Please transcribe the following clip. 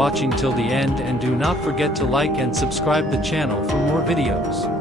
watching till the end, and do not forget to like and subscribe the channel for more videos.